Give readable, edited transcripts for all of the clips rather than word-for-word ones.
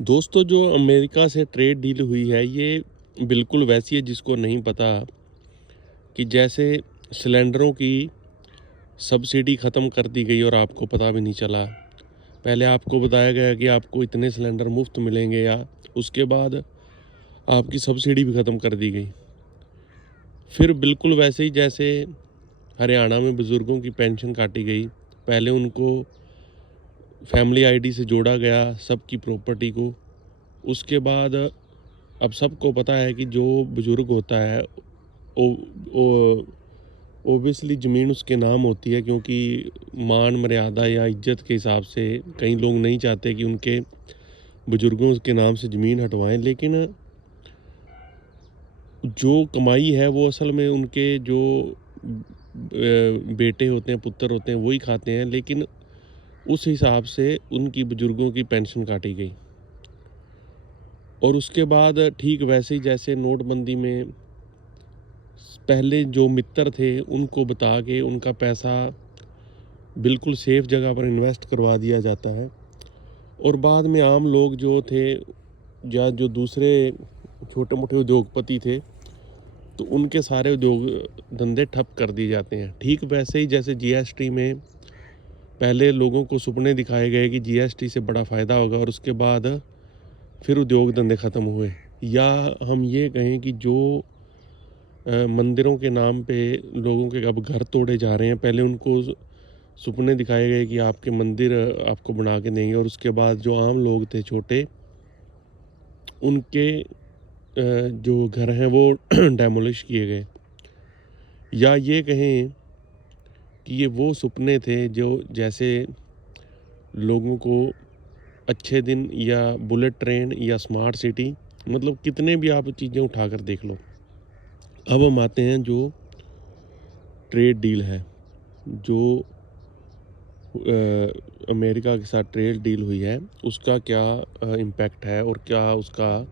दोस्तों, जो अमेरिका से ट्रेड डील हुई है ये बिल्कुल वैसी है जिसको नहीं पता कि जैसे सिलेंडरों की सब्सिडी ख़त्म कर दी गई और आपको पता भी नहीं चला। पहले आपको बताया गया कि आपको इतने सिलेंडर मुफ्त मिलेंगे या उसके बाद आपकी सब्सिडी भी ख़त्म कर दी गई। फिर बिल्कुल वैसे ही जैसे हरियाणा में बुज़ुर्गों की पेंशन काटी गई। पहले उनको फैमिली आईडी से जोड़ा गया सबकी प्रॉपर्टी को। उसके बाद अब सबको पता है कि जो बुज़ुर्ग होता है ओ ओ ओबियसली ज़मीन उसके नाम होती है, क्योंकि मान मर्यादा या इज्जत के हिसाब से कई लोग नहीं चाहते कि उनके बुज़ुर्गों के नाम से ज़मीन हटवाएं। लेकिन जो कमाई है वो असल में उनके जो बेटे होते हैं, पुत्र होते हैं, वही खाते हैं। लेकिन उस हिसाब से उनकी बुज़ुर्गों की पेंशन काटी गई। और उसके बाद ठीक वैसे ही जैसे नोटबंदी में पहले जो मित्र थे उनको बता के उनका पैसा बिल्कुल सेफ जगह पर इन्वेस्ट करवा दिया जाता है, और बाद में आम लोग जो थे या जो दूसरे छोटे मोटे उद्योगपति थे तो उनके सारे उद्योग धंधे ठप कर दिए जाते हैं। ठीक वैसे ही जैसे जीएसटी में पहले लोगों को सुपने दिखाए गए कि जीएसटी से बड़ा फ़ायदा होगा, और उसके बाद फिर उद्योग धंधे ख़त्म हुए। या हम ये कहें कि जो मंदिरों के नाम पे लोगों के अब घर तोड़े जा रहे हैं, पहले उनको सुपने दिखाए गए कि आपके मंदिर आपको बना के देंगे, और उसके बाद जो आम लोग थे छोटे, उनके जो घर हैं वो डेमोलिश किए गए। या ये कहें कि ये वो सुपने थे जो जैसे लोगों को अच्छे दिन या बुलेट ट्रेन या स्मार्ट सिटी, मतलब कितने भी आप चीज़ें उठाकर देख लो। अब हम आते हैं जो ट्रेड डील है, जो अमेरिका के साथ ट्रेड डील हुई है, उसका क्या इम्पैक्ट है और क्या उसका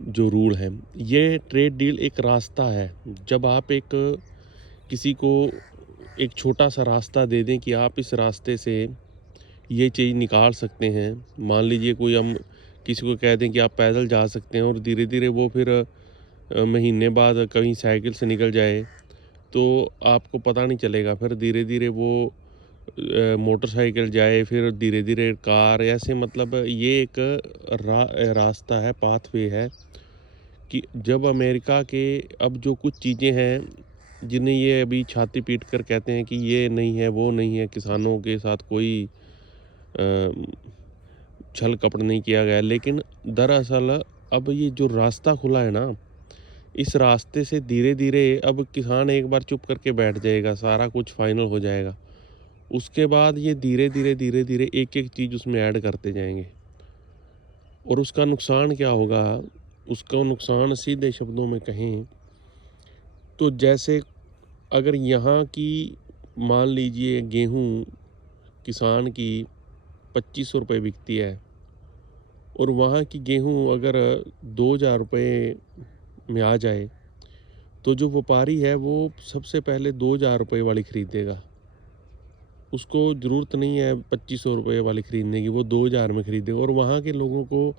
जो रूल है। ये ट्रेड डील एक रास्ता है। जब आप एक किसी को एक छोटा सा रास्ता दे दें कि आप इस रास्ते से ये चीज़ निकाल सकते हैं। मान लीजिए कोई हम किसी को कह दें कि आप पैदल जा सकते हैं, और धीरे धीरे वो फिर महीने बाद कहीं साइकिल से निकल जाए तो आपको पता नहीं चलेगा। फिर धीरे धीरे वो मोटरसाइकिल जाए, फिर धीरे धीरे कार, ऐसे मतलब ये एक रास्ता है, पाथवे है कि जब अमेरिका के अब जो कुछ चीज़ें हैं जिन्हें ये अभी छाती पीट कर कहते हैं कि ये नहीं है, वो नहीं है, किसानों के साथ कोई छल कपट नहीं किया गया, लेकिन दरअसल अब ये जो रास्ता खुला है ना, इस रास्ते से धीरे धीरे अब किसान एक बार चुप करके बैठ जाएगा, सारा कुछ फाइनल हो जाएगा। उसके बाद ये धीरे धीरे एक एक चीज़ उसमें ऐड करते जाएंगे, और उसका नुकसान क्या होगा? उसका नुकसान सीधे शब्दों में कहें तो जैसे अगर यहाँ की मान लीजिए गेहूँ किसान की 2500 रुपये बिकती है, और वहाँ की गेहूँ अगर 2000 रुपये में आ जाए, तो जो व्यापारी है वो सबसे पहले 2000 रुपये वाली खरीदेगा। उसको ज़रूरत नहीं है 2500 रुपये वाली खरीदने की, वो 2000 में खरीदेगा। और वहाँ के लोगों को,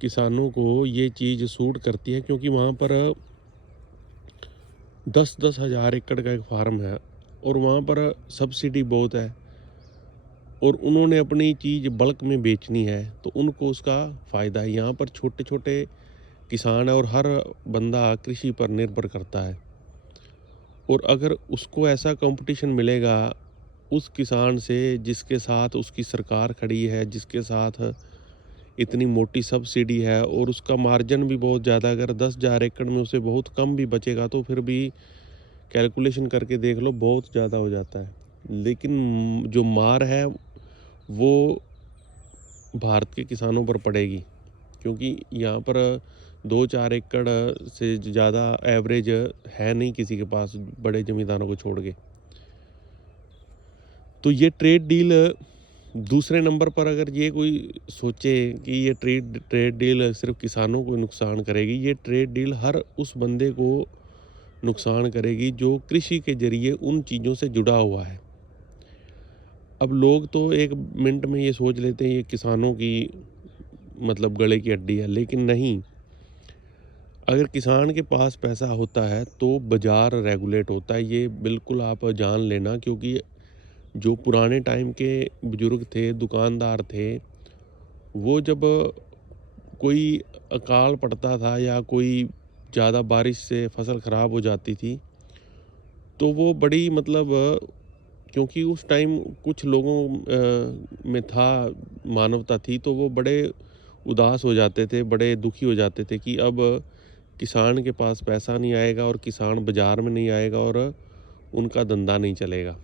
किसानों को ये चीज़ सूट करती है, क्योंकि वहाँ पर 10-10 हज़ार एकड़ का एक फार्म है, और वहाँ पर सब्सिडी बहुत है, और उन्होंने अपनी चीज़ बल्क में बेचनी है तो उनको उसका फ़ायदा है। यहाँ पर छोटे छोटे किसान है और हर बंदा कृषि पर निर्भर करता है, और अगर उसको ऐसा कंपटीशन मिलेगा उस किसान से जिसके साथ उसकी सरकार खड़ी है, जिसके साथ इतनी मोटी सब्सिडी है, और उसका मार्जिन भी बहुत ज़्यादा, अगर 10,000 एकड़ में उसे बहुत कम भी बचेगा तो फिर भी कैलकुलेशन करके देख लो बहुत ज़्यादा हो जाता है। लेकिन जो मार है वो भारत के किसानों पर पड़ेगी, क्योंकि यहाँ पर 2-4 एकड़ से ज़्यादा एवरेज है नहीं किसी के पास, बड़े ज़मींदारों को छोड़ के। तो ये ट्रेड डील दूसरे नंबर पर, अगर ये कोई सोचे कि ये ट्रेड ट्रेड डील सिर्फ किसानों को नुकसान करेगी, ये ट्रेड डील हर उस बंदे को नुकसान करेगी जो कृषि के ज़रिए उन चीज़ों से जुड़ा हुआ है। अब लोग तो एक मिनट में ये सोच लेते हैं ये किसानों की मतलब गले की हड्डी है, लेकिन नहीं, अगर किसान के पास पैसा होता है तो बाज़ार रेगुलेट होता है, ये बिल्कुल आप जान लेना। क्योंकि जो पुराने टाइम के बुज़ुर्ग थे, दुकानदार थे, वो जब कोई अकाल पड़ता था या कोई ज़्यादा बारिश से फसल ख़राब हो जाती थी, तो वो बड़ी मतलब क्योंकि उस टाइम कुछ लोगों में था, मानवता थी, तो वो बड़े उदास हो जाते थे, बड़े दुखी हो जाते थे कि अब किसान के पास पैसा नहीं आएगा और किसान बाज़ार में नहीं आएगा और उनका धंधा नहीं चलेगा।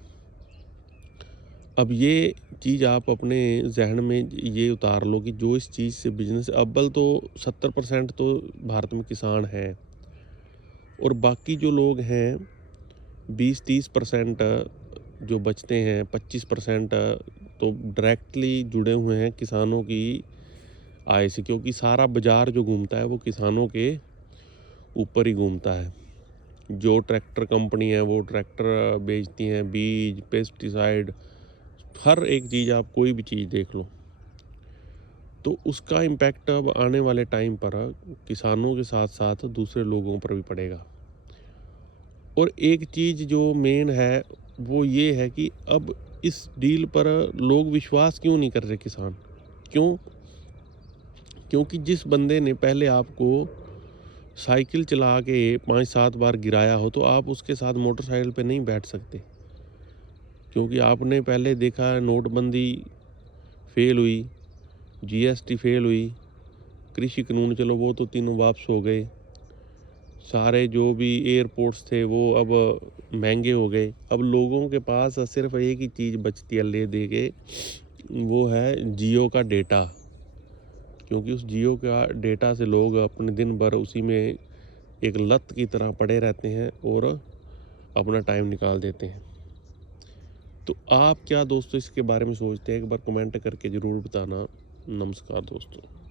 अब ये चीज़ आप अपने ज़हन में ये उतार लो कि जो इस चीज़ से बिज़नेस, अव्वल तो 70% तो भारत में किसान हैं, और बाकी जो लोग हैं 20-30% जो बचते हैं, 25% तो डायरेक्टली जुड़े हुए हैं किसानों की आय से। क्योंकि सारा बाज़ार जो घूमता है वो किसानों के ऊपर ही घूमता है। जो ट्रैक्टर कंपनी है वो ट्रैक्टर बेचती हैं, बीज, पेस्टिसाइड, हर एक चीज़, आप कोई भी चीज़ देख लो, तो उसका इम्पैक्ट अब आने वाले टाइम पर किसानों के साथ साथ दूसरे लोगों पर भी पड़ेगा। और एक चीज़ जो मेन है वो ये है कि अब इस डील पर लोग विश्वास क्यों नहीं कर रहे किसान? क्यों? क्योंकि जिस बंदे ने पहले आपको साइकिल चला के 5-7 बार गिराया हो, तो आप उसके साथ मोटरसाइकिल पे नहीं बैठ सकते। क्योंकि आपने पहले देखा है, नोटबंदी फेल हुई, जीएसटी फेल हुई, कृषि कानून चलो वो तो तीनों वापस हो गए, सारे जो भी एयरपोर्ट्स थे वो अब महंगे हो गए। अब लोगों के पास सिर्फ एक ही चीज़ बचती है ले दे के, वो है जियो का डेटा। क्योंकि उस जियो का डेटा से लोग अपने दिन भर उसी में एक लत की तरह पड़े रहते हैं और अपना टाइम निकाल देते हैं। तो आप क्या दोस्तों इसके बारे में सोचते हैं? एक बार कमेंट करके ज़रूर बताना। नमस्कार दोस्तों।